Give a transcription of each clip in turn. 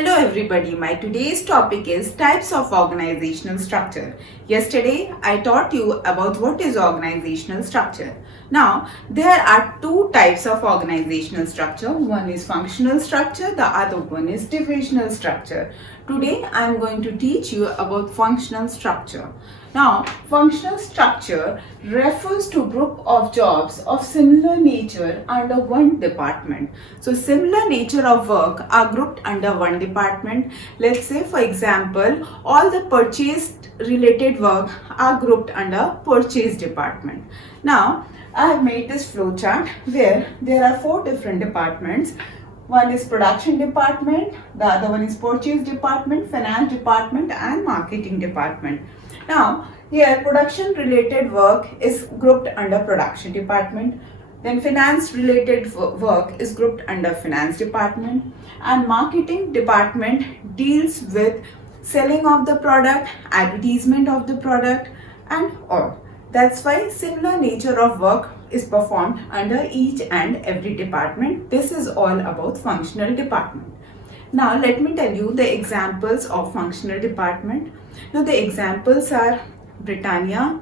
Hello everybody, my today's topic is types of organizational structure. Yesterday I taught you about what is organizational structure. Now there are two types of organizational structure. One is functional structure, the other one is divisional structure. Today I am going to teach you about functional structure. Now, functional structure refers to group of jobs of similar nature under one department. So, similar nature of work are grouped under one department. Let's say, for example, all the purchase related work are grouped under purchase department. Now, I have made this flow chart where there are four different departments. One is production department, the other one is purchase department, finance department and marketing department. Now, here production related work is grouped under production department. Then finance related work is grouped under finance department. And marketing department deals with selling of the product, advertisement of the product and all. That's why similar nature of work is performed under each and every department. This is all about functional department. Now let me tell you the examples of functional department. Now the examples are Britannia,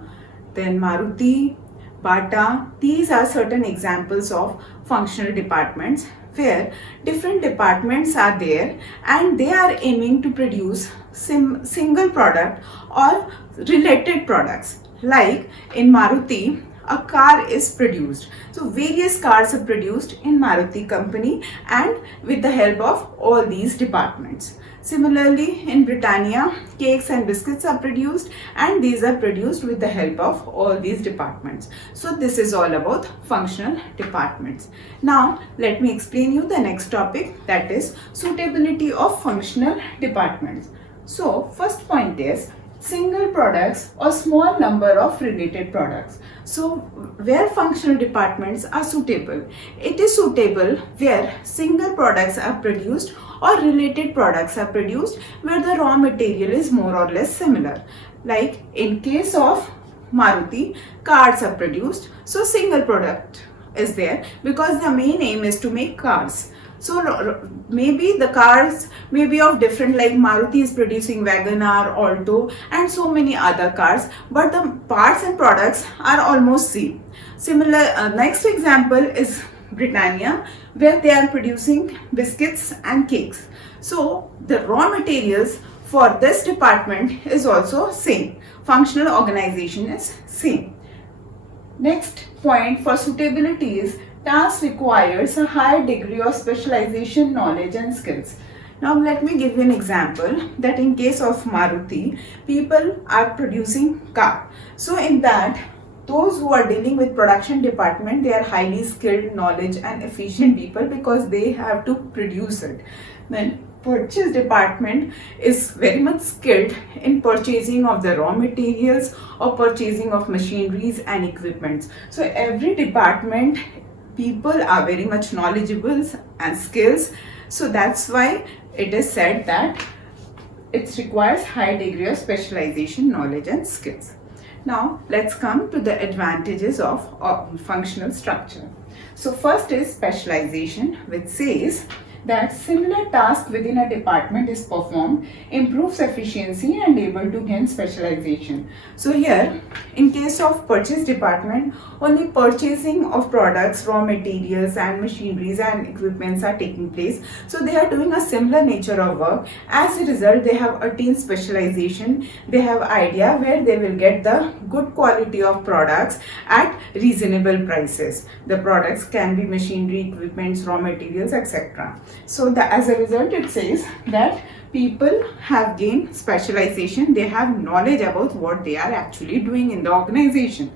then Maruti, Bata. These are certain examples of functional departments where different departments are there and they are aiming to produce single product or related products. Like in Maruti, a car is produced. So various cars are produced in Maruti company and with the help of all these departments. Similarly, in Britannia, cakes and biscuits are produced and these are produced with the help of all these departments. So this is all about functional departments. Now, let me explain you the next topic, that is suitability of functional departments. So, first point is single products or small number of related products. So where functional departments are suitable, it is suitable where single products are produced or related products are produced where the raw material is more or less similar. Like in case of Maruti, cars are produced, so single product is there because the main aim is to make cars. So maybe the cars may be of different, like Maruti is producing Wagoner, Alto and so many other cars, but the parts and products are almost same. Similar, next example is Britannia, where they are producing biscuits and cakes. So the raw materials for this department is also same. Functional organization is same. Next point for suitability is task requires a higher degree of specialization, knowledge and skills. Now let me give you an example that in case of Maruti, people are producing car. So in that, those who are dealing with production department, they are highly skilled, knowledge and efficient people because they have to produce it. Then purchase department is very much skilled in purchasing of the raw materials or purchasing of machineries and equipments. So every department people are very much knowledgeable and skills. So that's why it is said that it requires high degree of specialization, knowledge and skills. Now let's come to the advantages of functional structure. So first is specialization, which says that similar task within a department is performed, improves efficiency and able to gain specialization. So here, in case of purchase department, only purchasing of products, raw materials and machineries and equipments are taking place. So they are doing a similar nature of work. As a result, they have attained specialization. They have idea where they will get the good quality of products at reasonable prices. The products can be machinery, equipments, raw materials, etc. So as a result, it says that people have gained specialization. They have knowledge about what they are actually doing in the organization.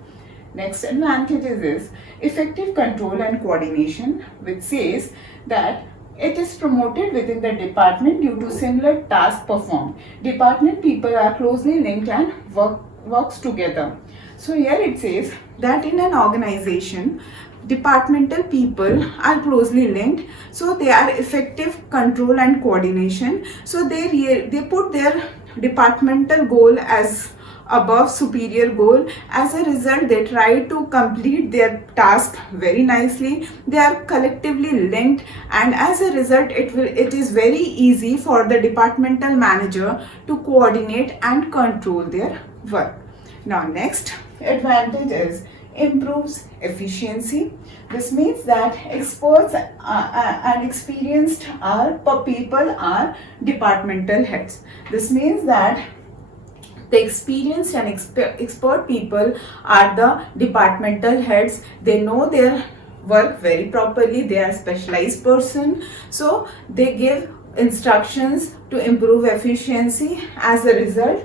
Next advantages is effective control and coordination, which says that it is promoted within the department due to similar tasks performed. Department people are closely linked and works together. So here it says that in an organization, departmental people are closely linked, so they are effective control and coordination. So they put their departmental goal as above superior goal. As a result, they try to complete their task very nicely. They are collectively linked, and as a result, it is very easy for the departmental manager to coordinate and control their work. Now, next advantage is improves efficiency. This means that experts and experienced people are departmental heads. This means that the experienced and expert people are the departmental heads. They know their work very properly. They are specialized person, so they give instructions to improve efficiency. As a result,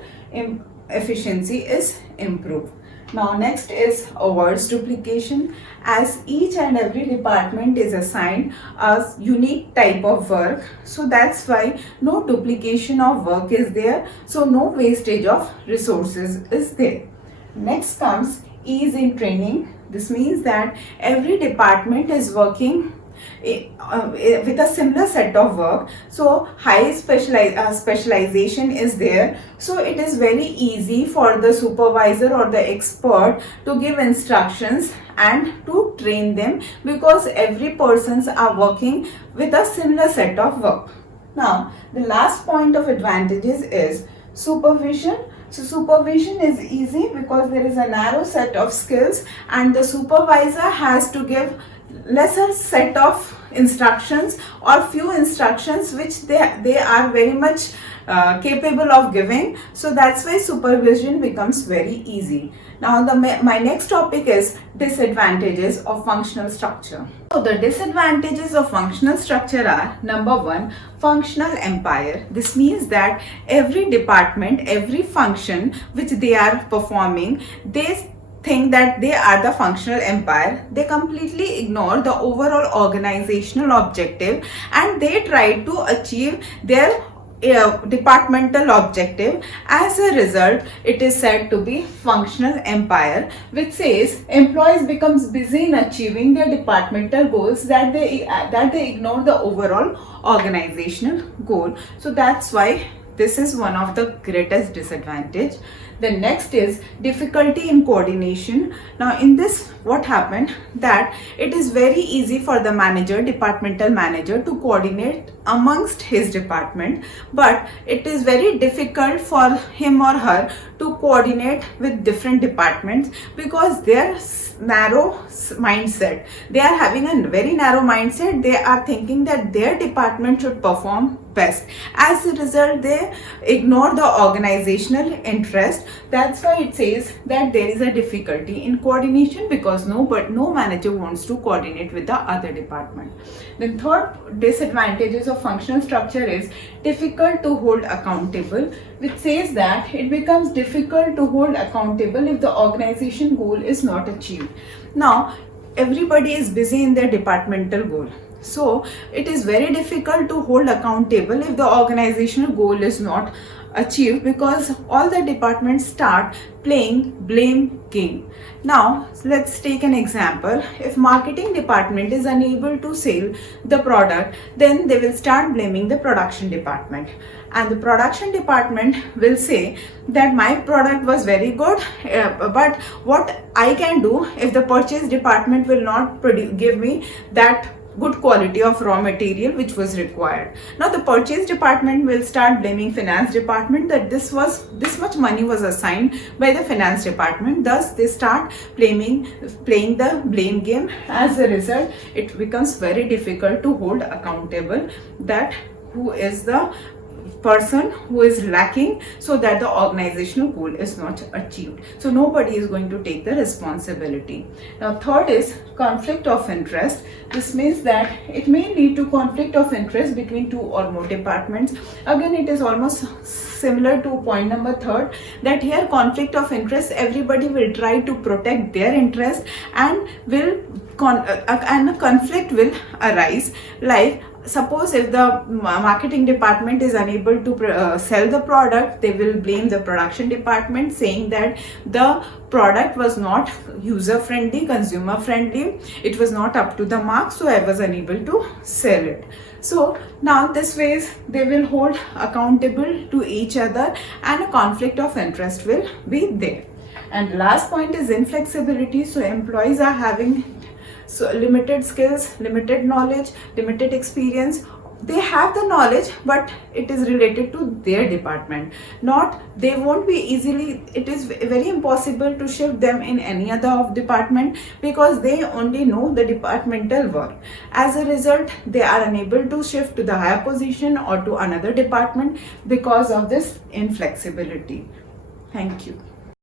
efficiency is improved. Now, next is avoids duplication. As each and every department is assigned a unique type of work, so that's why no duplication of work is there, so no wastage of resources is there. Next comes ease in training. This means that every department is working with a similar set of work, so high specialization is there, so it is very easy for the supervisor or the expert to give instructions and to train them, because every persons are working with a similar set of work. Now, the last point of advantages is supervision. So supervision is easy because there is a narrow set of skills and the supervisor has to give lesser set of instructions or few instructions which they are very much capable of giving. So that's why supervision becomes very easy. Now my next topic is disadvantages of functional structure. So the disadvantages of functional structure are: number one, functional empire. This means that every department, every function which they are performing, they think that they are the functional empire. They completely ignore the overall organizational objective and they try to achieve their departmental objective. As a result, it is said to be functional empire, which says employees becomes busy in achieving their departmental goals that they ignore the overall organizational goal. So that's why this is one of the greatest disadvantage. The next is difficulty in coordination. Now in this, what happened that it is very easy for the manager, departmental manager, to coordinate amongst his department, but it is very difficult for him or her to coordinate with different departments because their narrow mindset, they are having a very narrow mindset. They are thinking that their department should perform best. As a result, they ignore the organizational interest. That's why it says that there is a difficulty in coordination because no manager wants to coordinate with the other department. The third disadvantages of functional structure is difficult to hold accountable, which says that it becomes difficult to hold accountable if the organization goal is not achieved. Now, everybody is busy in their departmental goal. So, it is very difficult to hold accountable if the organizational goal is not achieved because all the departments start playing blame game. Now let's take an example. If marketing department is unable to sell the product, then they will start blaming the production department, and the production department will say that my product was very good, but what I can do if the purchase department will not give me that good quality of raw material which was required. Now the purchase department will start blaming finance department that this much money was assigned by the finance department. Thus they start playing the blame game. As a result, it becomes very difficult to hold accountable that who is the person who is lacking so that the organizational goal is not achieved. So nobody is going to take the responsibility. Now third is conflict of interest. This means that it may lead to conflict of interest between two or more departments. Again, it is almost similar to point number third, that here conflict of interest, everybody will try to protect their interest and a conflict will arise. Like suppose if the marketing department is unable to sell the product, they will blame the production department saying that the product was not user friendly, consumer friendly, it was not up to the mark, so I was unable to sell it. So now this ways they will hold accountable to each other and a conflict of interest will be there. And last point is inflexibility. So employees are having limited skills, limited knowledge, limited experience. They have the knowledge, but it is related to their department. Not, they won't be easily, it is very impossible to shift them in any other of department because they only know the departmental work. As a result, they are unable to shift to the higher position or to another department because of this inflexibility. Thank you.